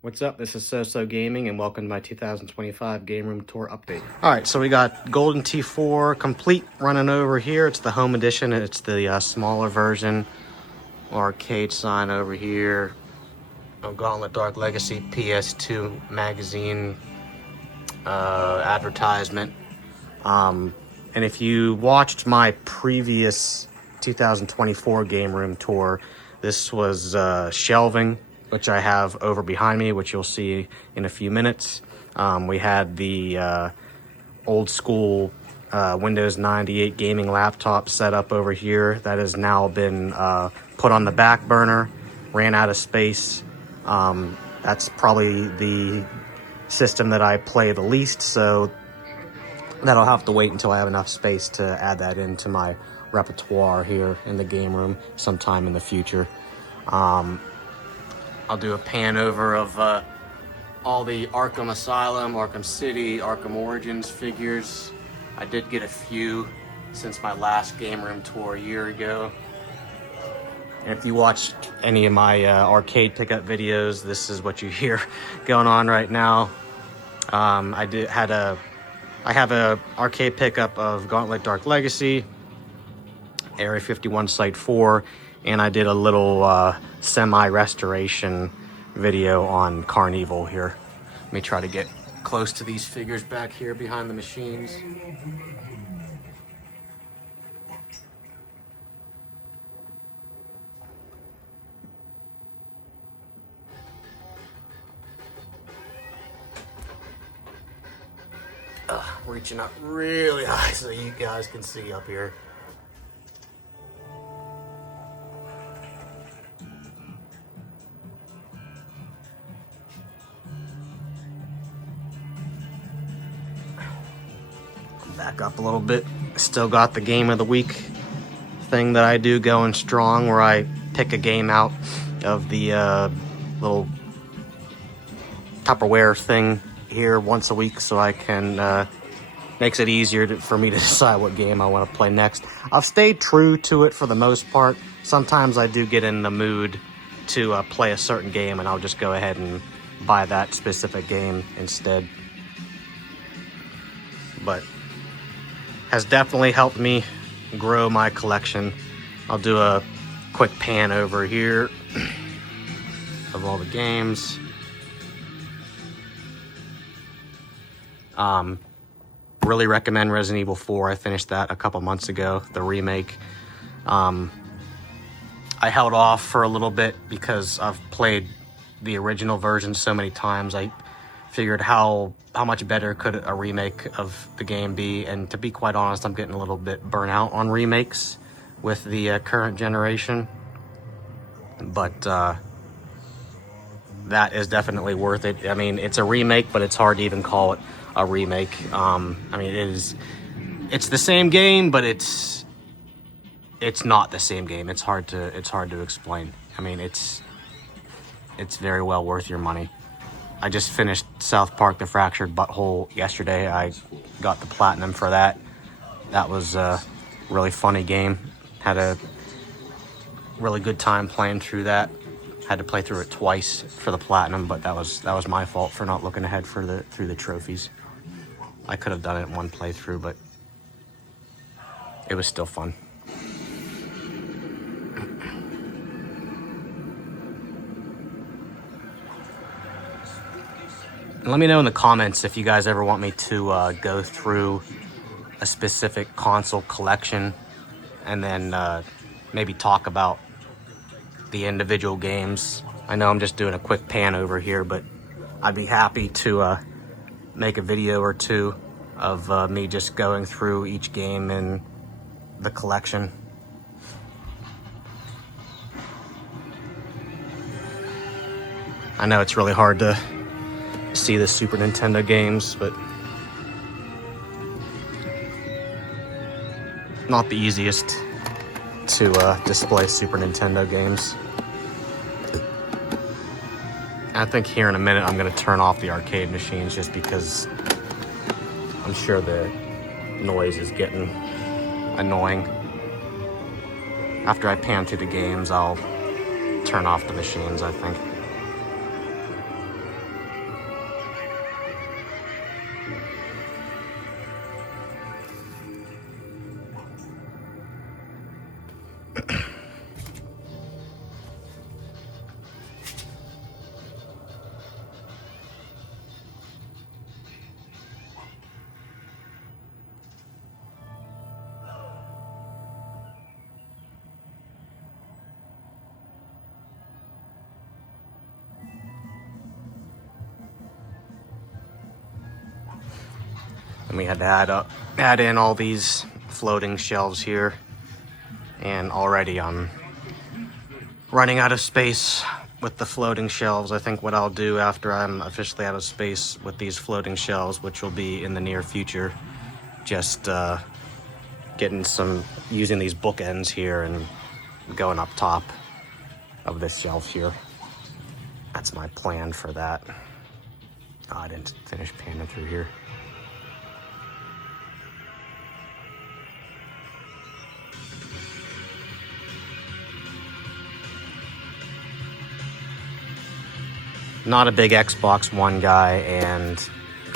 What's up? This is So Gaming, and welcome to my 2025 Game Room Tour update. All right, so we got Golden T4 Complete running over here. It's the home edition. It's the smaller version. Arcade sign over here. Gauntlet Dark Legacy PS2 magazine advertisement. And if you watched my previous 2024 Game Room Tour, this was shelving, which I have over behind me, which you'll see in a few minutes. We had the old school Windows 98 gaming laptop set up over here. That has now been put on the back burner, ran out of space. That's probably the system that I play the least, so that'll have to wait until I have enough space to add that into my repertoire here in the game room sometime in the future. I'll do a pan over of all the Arkham Asylum, Arkham City, Arkham Origins figures. I did get a few since my last Game Room Tour a year ago. And if you watch any of my arcade pickup videos, this is what you hear going on right now. I have a arcade pickup of Gauntlet Dark Legacy, Area 51 Site 4, and I did a little semi-restoration video on Carnival here. Let me try to get close to these figures back here behind the machines. Reaching up really high so you guys can see up here. Back up a little bit. Still got the game of the week thing that I do going strong, where I pick a game out of the little Tupperware thing here once a week, so I can makes it easier for me to decide what game I want to play next. I've stayed true to it for the most part. Sometimes I do get in the mood to play a certain game, and I'll just go ahead and buy that specific game instead. But has definitely helped me grow my collection. I'll do a quick pan over here of all the games. Really recommend Resident Evil 4. I finished that a couple months ago, the remake. I held off for a little bit because I've played the original version so many times. I figured how much better could a remake of the game be, and to be quite honest, I'm getting a little bit burnt out on remakes with the current generation. But that is definitely worth it. I mean, it's a remake, but it's hard to even call it a remake. I mean, it's the same game, but it's not the same game. It's hard to explain. I mean, it's very well worth your money. I just finished South Park: The Fractured Butthole yesterday. I got the platinum for that. That was a really funny game. Had a really good time playing through that. Had to play through it twice for the platinum, but that was my fault for not looking ahead through the trophies. I could have done it in one playthrough, but it was still fun. And let me know in the comments if you guys ever want me to go through a specific console collection and then maybe talk about the individual games. I know I'm just doing a quick pan over here, but I'd be happy to make a video or two of me just going through each game in the collection. I know it's really hard to see the Super Nintendo games, but not the easiest to display Super Nintendo games. I think here in a minute I'm going to turn off the arcade machines just because I'm sure the noise is getting annoying. After I pan through the games, I'll turn off the machines, I think. And we had to add in all these floating shelves here. And already I'm running out of space with the floating shelves. I think what I'll do after I'm officially out of space with these floating shelves, which will be in the near future, just using these bookends here and going up top of this shelf here. That's my plan for that. Oh, I didn't finish panning through here. Not a big Xbox One guy, and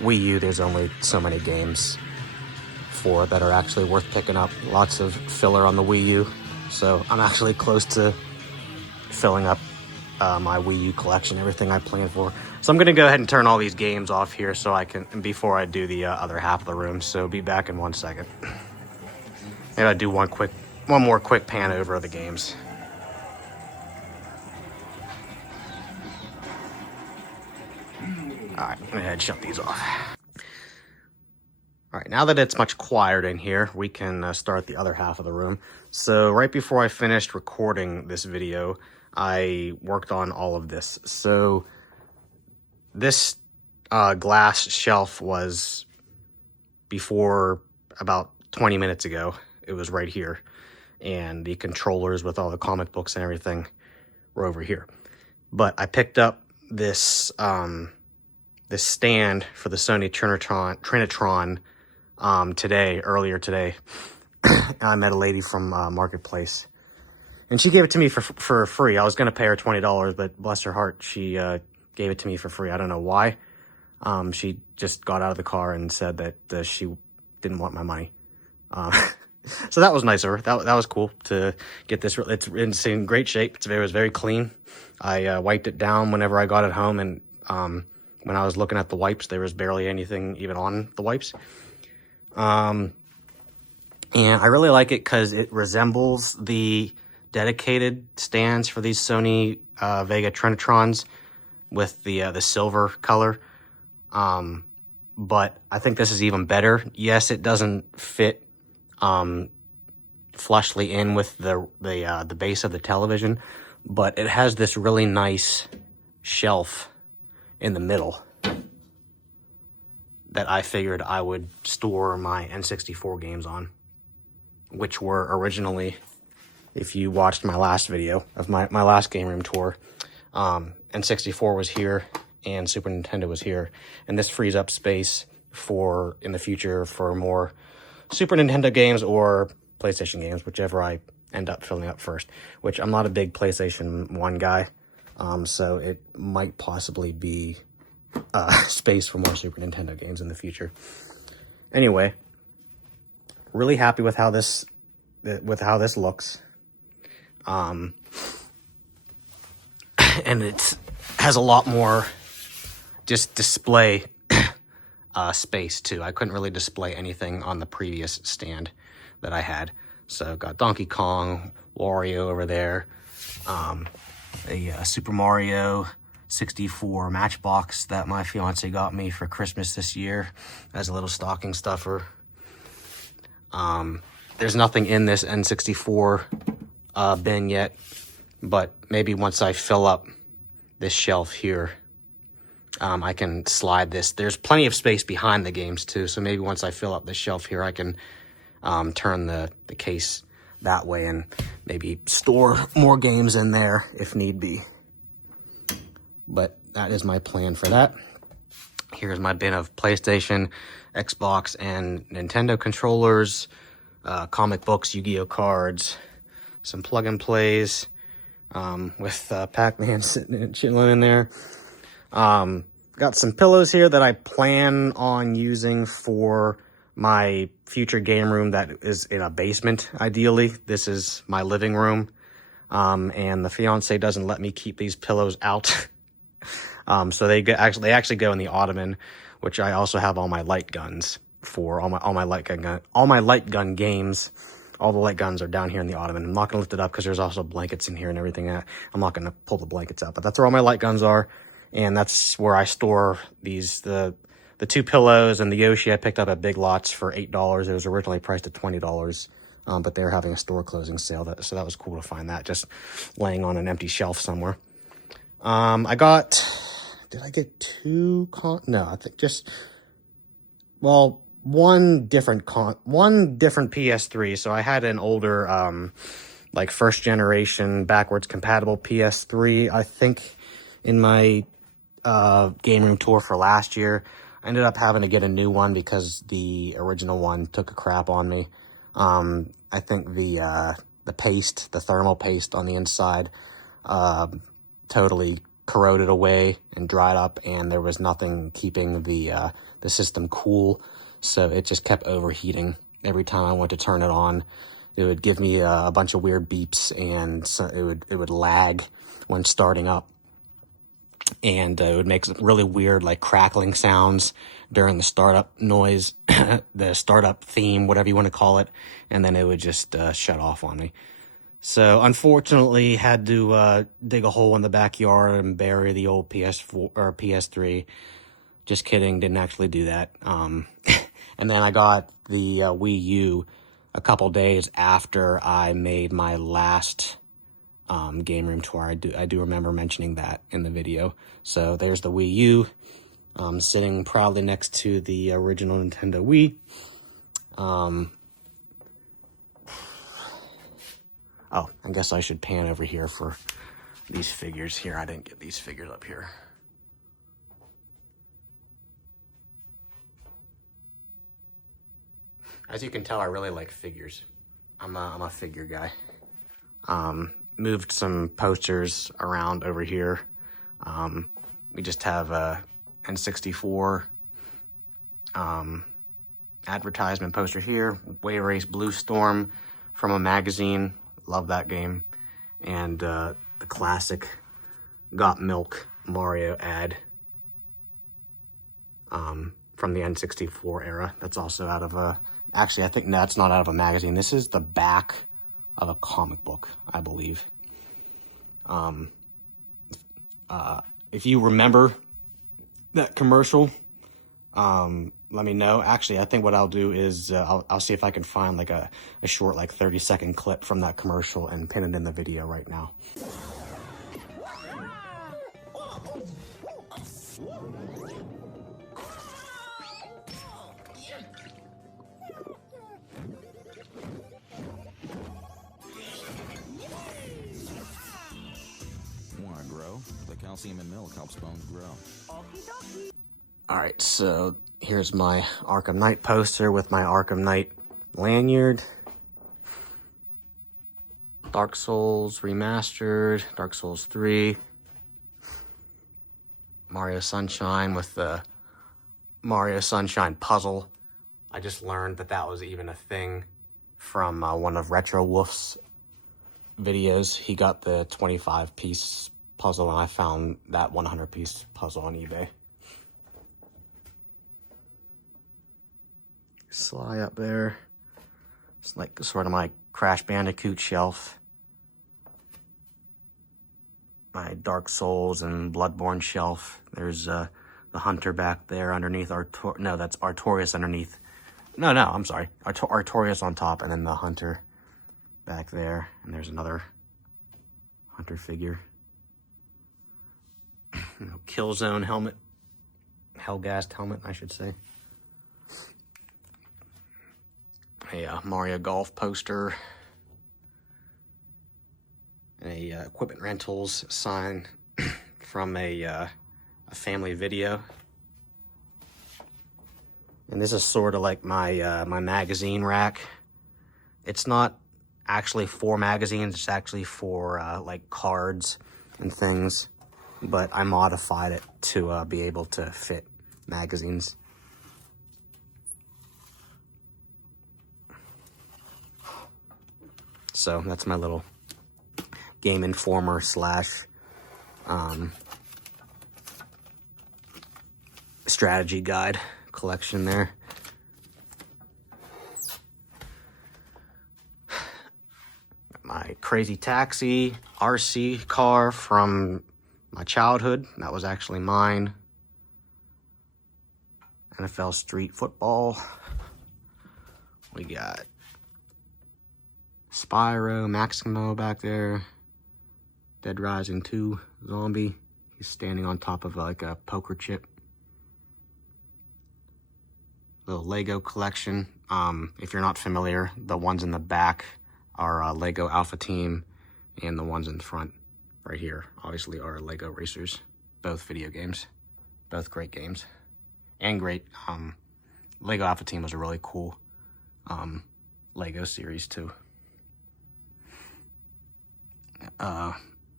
Wii U, there's only so many games that are actually worth picking up. Lots of filler on the Wii U, so I'm actually close to filling up my Wii U collection, everything I planned for. So I'm gonna go ahead and turn all these games off here so I can, before I do the other half of the room. So be back in 1 second. Maybe I'll do one more quick pan over of the games. All right, I'm gonna go ahead and shut these off. All right, now that it's much quieter in here, we can start the other half of the room. So right before I finished recording this video, I worked on all of this. So this glass shelf was before about 20 minutes ago. It was right here. And the controllers with all the comic books and everything were over here. But I picked up this this stand for the Sony Trinitron earlier today. I met a lady from Marketplace, and she gave it to me for free. I was going to pay her $20, but bless her heart, she gave it to me for free. I don't know why. She just got out of the car and said that she didn't want my money. So that was nice of her. That was cool to get this. It's in great shape. It was very clean. I wiped it down whenever I got it home, and when I was looking at the wipes, there was barely anything even on the wipes. And I really like it because it resembles the dedicated stands for these Sony Vega Trinitrons with the silver color. But I think this is even better. Yes, it doesn't fit flushly in with the base of the television, but it has this really nice shelf in the middle that I figured I would store my N64 games on, which were originally, if you watched my last video of my last game room tour, N64 was here and Super Nintendo was here, and this frees up space for, in the future, for more Super Nintendo games or PlayStation games, whichever I end up filling up first, which I'm not a big PlayStation 1 guy, so it might possibly be space for more Super Nintendo games in the future. Anyway, really happy with how this looks. And it has a lot more just display space too. I couldn't really display anything on the previous stand that I had. So got Donkey Kong, Wario over there, a Super Mario 64 Matchbox that my fiance got me for Christmas this year as a little stocking stuffer. There's nothing in this N64 bin yet, but maybe once I fill up this shelf here, I can slide this. There's plenty of space behind the games too, so maybe once I fill up this shelf here, I can turn the case that way and maybe store more games in there if need be. But that is my plan for that. Here's my bin of PlayStation, Xbox, and Nintendo controllers, comic books, Yu-Gi-Oh cards, some plug-and-plays with Pac-Man chilling in there. Got some pillows here that I plan on using for my future game room that is in a basement, ideally. This is my living room, and the fiance doesn't let me keep these pillows out. So they actually go in the ottoman, which I also have all my light guns for, all my light gun games. All the light guns are down here in the ottoman. I'm not gonna lift it up because there's also blankets in here and everything. I'm not gonna pull the blankets out, but that's where all my light guns are, and that's where I store the the 2 pillows and the Yoshi I picked up at Big Lots for $8. It was originally priced at $20, but they were having a store closing sale, so that was cool to find that just laying on an empty shelf somewhere. I got, did I get 2 no, I think just, well, one different PS3. So I had an older, like first generation backwards compatible PS3, I think, in my game room tour for last year. I ended up having to get a new one because the original one took a crap on me. I think the paste, the thermal paste on the inside, totally corroded away and dried up, and there was nothing keeping the system cool, so it just kept overheating. Every time I went to turn it on, it would give me a bunch of weird beeps, and so it would lag when starting up, and it would make some really weird like crackling sounds during the startup noise, the startup theme, whatever you want to call it, and then it would just shut off on me. So unfortunately, had to dig a hole in the backyard and bury the old PS4 or PS3. Just kidding, didn't actually do that. And then I got the Wii U a couple days after I made my last game room tour. I do remember mentioning that in the video. So there's the Wii U, sitting proudly next to the original Nintendo Wii. Oh, I guess I should pan over here for these figures here. I didn't get these figures up here. As you can tell, I really like figures. I'm a figure guy. Moved some posters around over here. We just have a N64 advertisement poster here. Way Race Blue Storm from a magazine. Love that game. And the classic Got Milk Mario ad from the N64 era. That's also out of a... Actually, I think that's not out of a magazine. This is the back of a comic book, I believe. If you remember that commercial, let me know. Actually, I think what I'll do is I'll see if I can find like a short, like 30-second clip from that commercial and pin it in the video right now. Want to grow? The calcium in milk helps bones grow. Alright, so here's my Arkham Knight poster with my Arkham Knight lanyard. Dark Souls Remastered, Dark Souls 3. Mario Sunshine with the Mario Sunshine puzzle. I just learned that that was even a thing from one of Retro Wolf's videos. He got the 25-piece puzzle, and I found that 100-piece puzzle on eBay. Sly up there. It's like sort of my Crash Bandicoot shelf. My Dark Souls and Bloodborne shelf. There's the Hunter back there underneath. No, that's Artorias underneath. No, I'm sorry. Artorias on top, and then the Hunter back there. And there's another Hunter figure. Killzone helmet. Hellgast helmet, I should say. A Mario Golf poster. A Equipment Rentals sign from a family video. And this is sort of like my my magazine rack. It's not actually for magazines, it's actually for like cards and things, but I modified it to be able to fit magazines. So that's my little Game Informer slash strategy guide collection there. My Crazy Taxi RC car from my childhood. That was actually mine. NFL Street Football. We got Spyro, Maximo back there. Dead Rising 2 zombie. He's standing on top of like a poker chip. Little Lego collection. If you're not familiar, the ones in the back are Lego Alpha Team, and the ones in front right here obviously are Lego Racers. Both video games. Both great games. And great. Lego Alpha Team was a really cool Lego series too.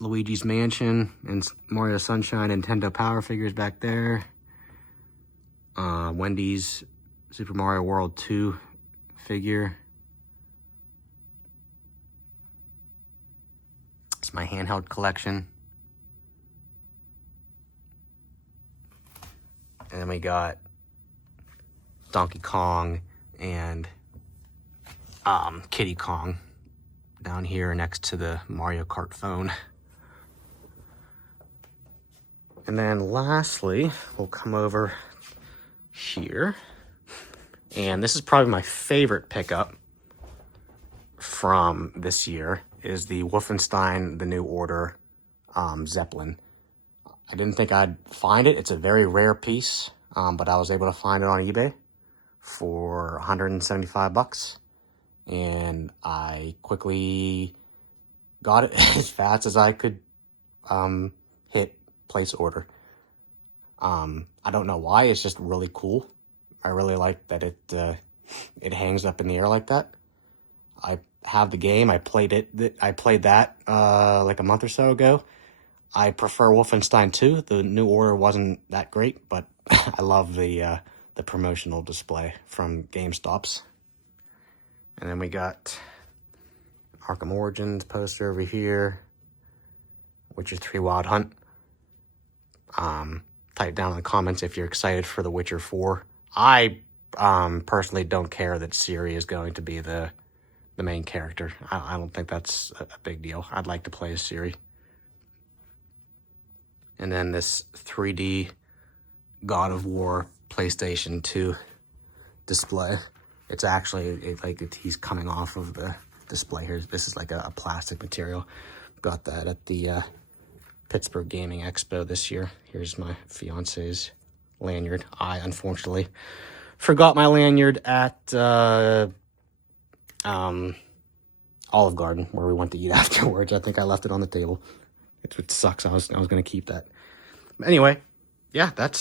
Luigi's Mansion and Mario Sunshine Nintendo Power figures back there. Wendy's Super Mario World 2 figure. It's my handheld collection. And then we got Donkey Kong and Kiddy Kong down here next to the Mario Kart phone. And then lastly, we'll come over here. And this is probably my favorite pickup from this year, is the Wolfenstein: The New Order Zeppelin. I didn't think I'd find it. It's a very rare piece, but I was able to find it on eBay for $175. And I quickly got it as fast as I could hit place order. I don't know why, it's just really cool. I really like that it hangs up in the air like that. I have the game. I played that like a month or so ago. I prefer Wolfenstein 2. The New Order wasn't that great, but I love the promotional display from GameStop's. And then we got Arkham Origins poster over here. Witcher 3 Wild Hunt. Type down in the comments if you're excited for The Witcher 4. I personally don't care that Ciri is going to be the main character. I don't think that's a big deal. I'd like to play as Ciri. And then this 3D God of War PlayStation 2 display. It's actually he's coming off of the display here. This is like a plastic material. Got that at the Pittsburgh Gaming Expo this year. Here's my fiance's lanyard. I unfortunately forgot my lanyard at Olive Garden, where we went to eat afterwards. I think I left it on the table. It sucks. I was gonna keep that. But anyway, yeah, that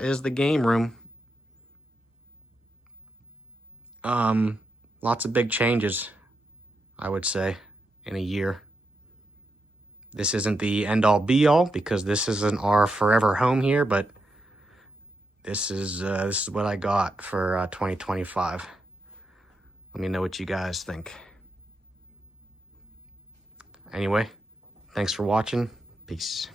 is the game room. Lots of big changes, I would say, in a year. This isn't the end-all be-all, because this isn't our forever home here, but this is what I got for 2025. Let me know what you guys think. Anyway, thanks for watching. Peace.